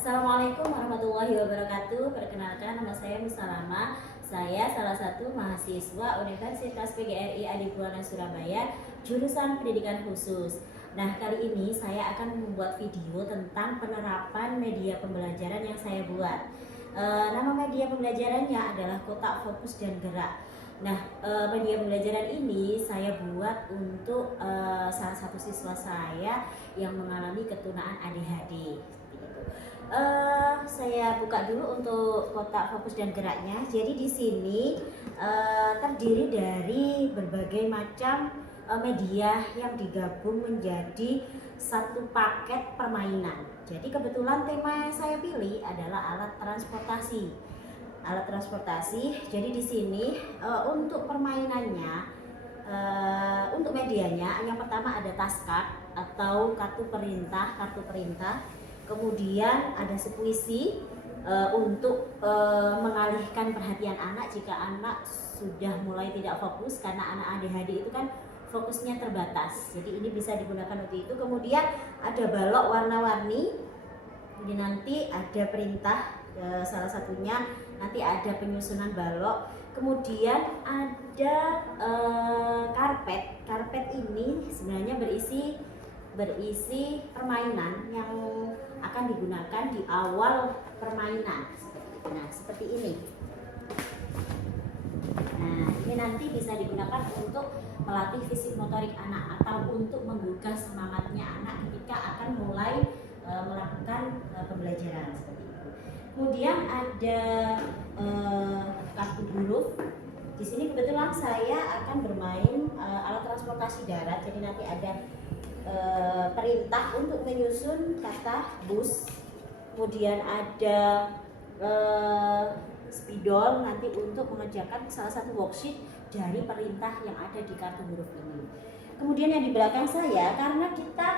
Assalamualaikum warahmatullahi wabarakatuh. Perkenalkan, nama saya Musalama. Saya salah satu mahasiswa Universitas PGRI Adibuana Surabaya, jurusan Pendidikan Khusus. Nah, kali ini saya akan membuat video tentang penerapan media pembelajaran yang saya buat. Nama media pembelajarannya adalah Kotak Fokus dan Gerak. Nah, media pembelajaran ini saya buat untuk salah satu siswa saya yang mengalami ketunaan ADHD. Saya buka dulu untuk kotak fokus dan geraknya. Jadi di sini terdiri dari berbagai macam media yang digabung menjadi satu paket permainan. Jadi kebetulan tema yang saya pilih adalah alat transportasi. Alat transportasi. Jadi di sini untuk permainannya, untuk medianya, yang pertama ada taskart atau kartu perintah. Kemudian ada sepuisi untuk mengalihkan perhatian anak jika anak sudah mulai tidak fokus, karena anak ADHD itu kan fokusnya terbatas. Jadi ini bisa digunakan untuk itu. Kemudian ada balok warna-warni. Jadi nanti ada perintah, salah satunya nanti ada penyusunan balok. Kemudian ada karpet. Karpet ini sebenarnya berisi permainan yang akan digunakan di awal permainan. Nah, seperti ini. Nah, ini nanti bisa digunakan untuk melatih fisik motorik anak atau untuk menggugah semangatnya anak ketika akan mulai melakukan pembelajaran seperti itu. Kemudian ada kartu huruf. Di sini kebetulan saya akan bermain alat transportasi darat. Jadi nanti ada perintah untuk menyusun kata bus, kemudian ada spidol nanti untuk mengerjakan salah satu worksheet dari perintah yang ada di kartu huruf ini. Kemudian yang di belakang saya, karena kita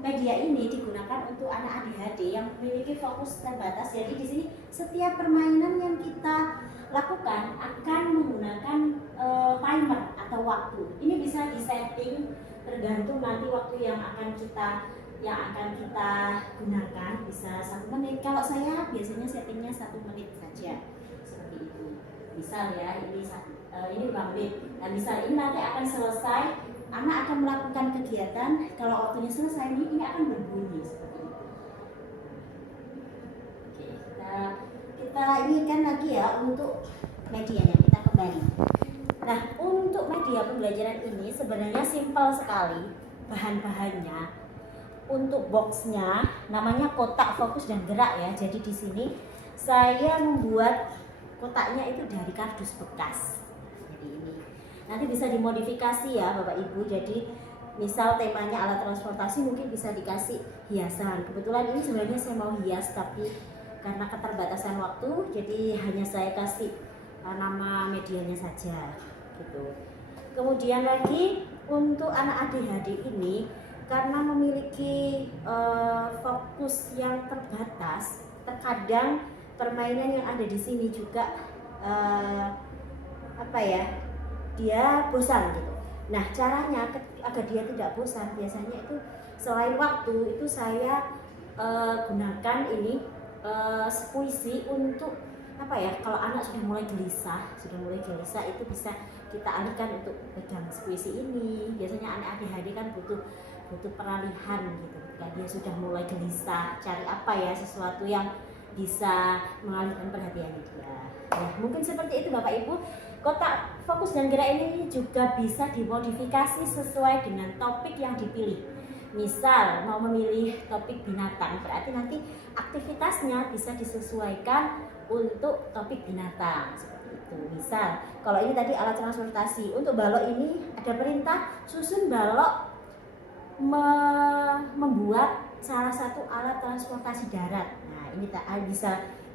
media ini digunakan untuk anak ADHD yang memiliki fokus terbatas. Jadi di sini setiap permainan yang kita lakukan akan menggunakan timer atau waktu. Ini bisa disetting tergantung nanti waktu yang akan kita gunakan, bisa 1 menit. Kalau saya biasanya settingnya 1 menit saja seperti itu. Misal ya, ini 5 menit. Nah, misal ini nanti akan selesai, anak akan melakukan kegiatan. Kalau waktunya selesai ini akan berbunyi seperti itu. Oke, kita ini kan lagi ya untuk medianya, kita kembali. Nah, untuk media pembelajaran ini sebenarnya simpel sekali bahan-bahannya. Untuk boxnya namanya Kotak Fokus dan Gerak ya. Jadi di sini saya membuat kotaknya itu dari kardus bekas. Jadi ini nanti bisa dimodifikasi ya Bapak Ibu. Jadi misal temanya alat transportasi, mungkin bisa dikasih hiasan. Kebetulan ini sebenarnya saya mau hias, tapi karena keterbatasan waktu jadi hanya saya kasih nama medianya saja gitu. Kemudian lagi untuk anak ADHD ini, karena memiliki fokus yang terbatas, terkadang permainan yang ada di sini juga dia bosan gitu. Nah, caranya agar dia tidak bosan, biasanya itu selain waktu itu saya gunakan ini sepuisi untuk kalau anak sudah mulai gelisah itu bisa kita alihkan untuk pegang sepuisi ini. Biasanya anak ADHD kan butuh peralihan gitu. Ketika dia sudah mulai gelisah, cari sesuatu yang bisa mengalihkan perhatian dia. Nah, mungkin seperti itu Bapak Ibu. Kotak fokus dan gerak ini juga bisa dimodifikasi sesuai dengan topik yang dipilih. Misal mau memilih topik binatang, berarti nanti aktivitasnya bisa disesuaikan untuk topik binatang seperti itu. Misal kalau ini tadi alat transportasi, untuk balok ini ada perintah susun balok membuat salah satu alat transportasi darat. Nah, ini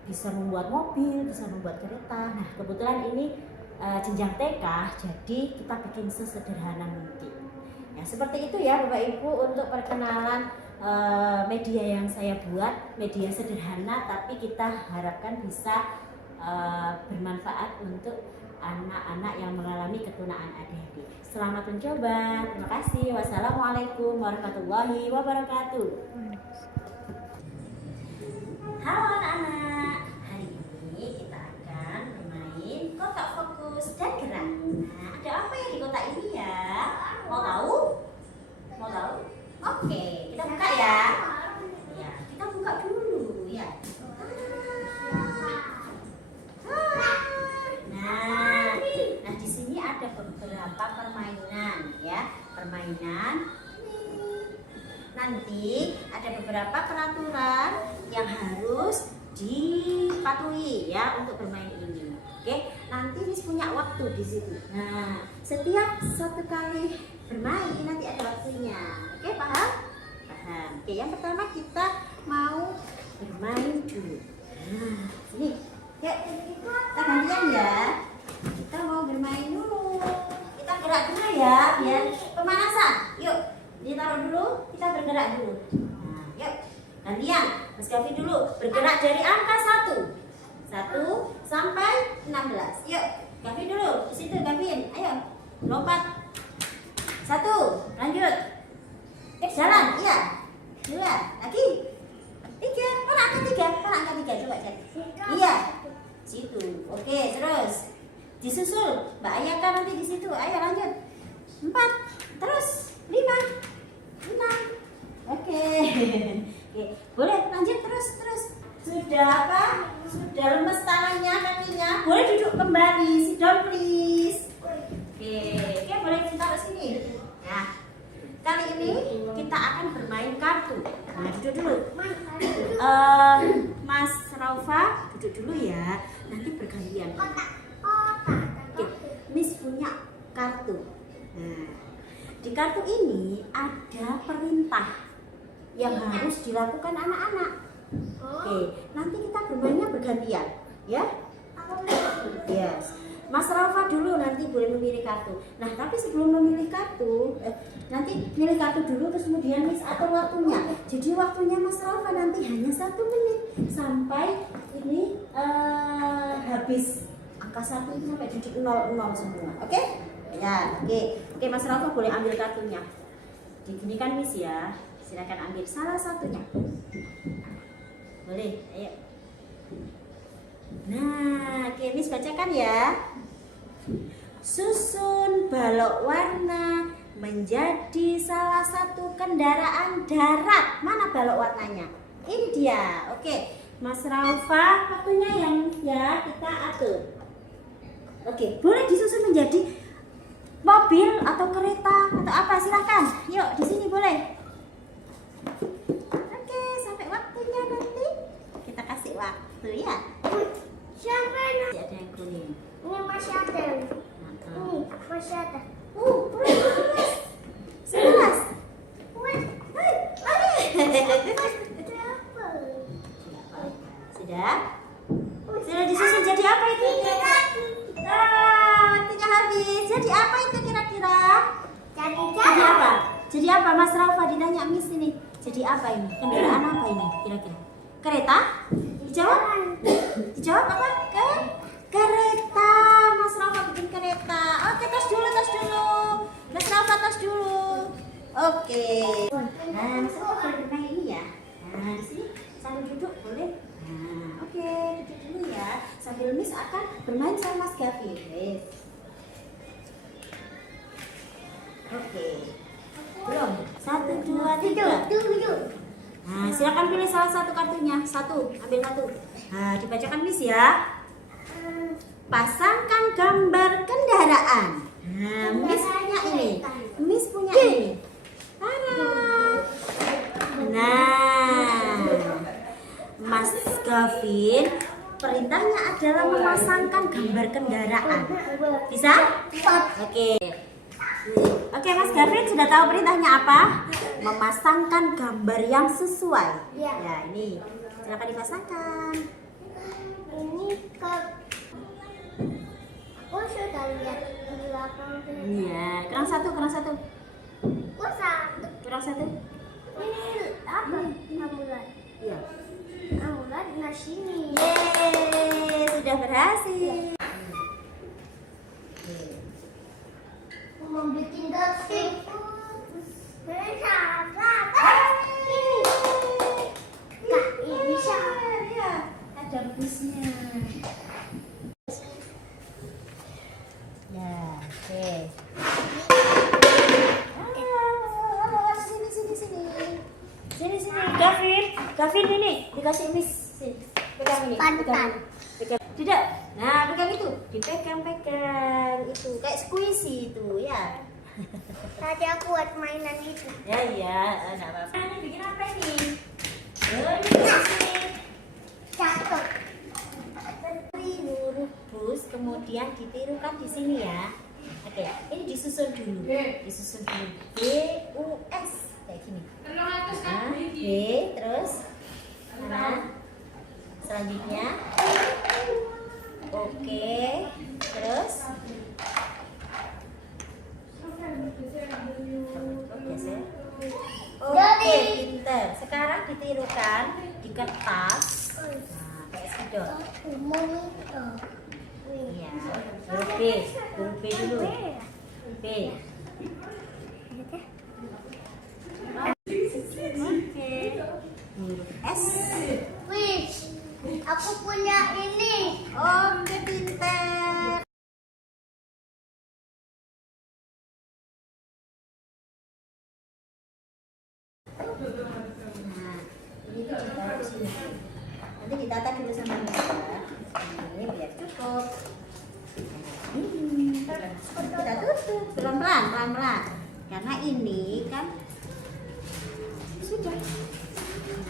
bisa membuat mobil, bisa membuat kereta. Nah, kebetulan ini jenjang TK, jadi kita bikin sesederhana mungkin. Ya, seperti itu ya Bapak Ibu untuk perkenalan media yang saya buat. Media sederhana tapi kita harapkan bisa bermanfaat untuk anak-anak yang mengalami ketunaan ADHD. Selamat mencoba. Terima kasih. Wassalamualaikum warahmatullahi wabarakatuh. Halo anak-anak, hari ini kita akan bermain kotak fokus dan gerak. Nah, ada apa ya di kotak ini ya? Mau tahu? Mau tahu? Oke, kita buka ya. Ya, kita buka dulu ya. Nah, di sini ada beberapa permainan ya. Permainan nanti ada beberapa peraturan yang harus dipatuhi ya untuk bermain ini. Oke, nanti Miss punya waktu di situ. Nah, setiap satu kali bermain nanti ada waktunya. Oke, paham? Paham. Oke, yang pertama kita mau bermain dulu. Nah, sini. Yuk, kita gantian ya. Kita mau bermain dulu. Kita gerak dulu ya, biar pemanasan. Yuk. Ditaruh dulu, kita bergerak dulu. Nah, yuk, gantian. Mas Gavin dulu bergerak dari angka 1 sampai 16. Yuk, Gavin dulu. Di situ Gavin. Ayo, lompat. 1, lanjut. Jalan, iya. 2, lagi. 3, mana angka 3? Mana angka 3? Coba cek. Iya. Situ. Oke, terus. Disusul. Mbak Ayah kan nanti di situ. Ayo lanjut. 4, terus 5, 6. Oke. Oke, boleh lanjut terus. Sudah apa? Sudah lemes tangannya, kakinya. Boleh duduk kembali. Sit down please. Oke, boleh kita taruh sini. Nah, kali ini kita akan bermain kartu. Nah, duduk dulu. Mas Raufa, duduk dulu ya. Nanti bergantian. Oke, Miss punya kartu. Nah, di kartu ini ada perintah yang harus dilakukan anak-anak. Oke, nanti kita bermainnya bergantian, ya? Yes. Mas Rafa dulu nanti boleh memilih kartu. Nah, tapi sebelum memilih kartu, nanti pilih kartu dulu terus kemudian Miss atur waktunya. Jadi waktunya Mas Rafa nanti hanya 1 menit sampai ini habis angka 1 itu sampai titik 00 semua. Oke? Ya, oke, Mas Rafa boleh ambil kartunya. Diginikan Miss ya. Silakan ambil salah satunya. Boleh, ayo. Nah, oke, Miss bacakan ya. Susun balok warna menjadi salah satu kendaraan darat. Mana balok warnanya? Ini dia. Oke, Mas Rafa, waktunya yang ya kita atur. Oke, boleh disusun menjadi mobil atau kereta atau apa, silahkan. Yuk, di sini boleh. Oke, sampai waktunya nanti kita kasih waktu ya. Siapa ini? Ada yang kuning. Ini masih ada. Ini masih ada. 11. Sudah? Sudah disusun jadi apa itu? Waktunya habis. Jadi apa itu kira-kira? Jadi apa? Jadi apa Mas Rafa ditanya Miss ini? Jadi apa ini? Kendaraan apa ini kira-kira? Kereta? Dijawab? Dijawab apa? Kereta. Mas Rafa bikin kereta. Oke, tos dulu. Mas Rafa tos dulu. Oke. Nah, Mas Rafa boleh bermain ini ya. Nah, di sini sambil duduk boleh. Nah, oke, duduk dulu ya. Sambil Miss akan bermain sama Mas Gavin. Oke. Belum. 1, 2, 3. Nah, silakan pilih salah satu kartunya. Ambil 1. Nah, dibacakan Miss ya. Pasangkan gambar kendaraan. Nah, Miss punya ini. Tada. Nah, Mas Gavin, perintahnya adalah memasangkan gambar kendaraan. Bisa? Oke. Oke, Mas Gavin sudah tahu perintahnya apa? Memasangkan gambar yang sesuai. Ya, ini. Silakan dipasangkan. Ini ke aku sudah lihat di belakang. Iya, kurang satu. Kurang satu. Ini apa? Amulet. Iya. Amulet di sini. Yeay, sudah berhasil. Membuat grafik. Kak, ini bisa. bagusnya. Ya, oke. Sini. Gavin ini dikasih Miss. Sini. Pegang ini. Pantan. Pegang. Tidak. Nah, pegang itu. Dipegang itu kayak squishy itu ya. Tadi aku buat mainan itu. Ya, enggak apa-apa. Ini bikin apa ini? Ini sini. Jatuh. Rebus, kemudian ditirukan di sini ya. Oke, ini disusun dulu. B U S kayak gini. Nah, B terus mana? Selanjutnya. Oke, terus Oke, pinter. Sekarang ditirukan di kertas. Nah, kayak spidol. Monitor. Iya. Huruf B dulu. B. Oke. Huruf S. Wih, aku punya ini. Oke, pinter. Nah, ini tuh ditaruh di sini. Nanti ditata dulu sama Mister. Ini biar cukup. Ini kita tutup pelan-pelan. Karena ini kan sudah.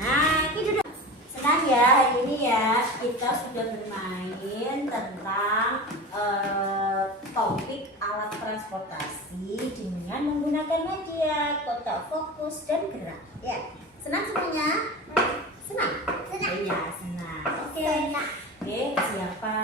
Nah, ini sudah. Senang ya hari ini ya kita sudah bermain tentang topik alat transportasi dengan menggunakan media, kotak fokus dan gerak. Ya, senang semuanya? Senang? Senang. Iya, senang. Oke. Senang. Oke, siapa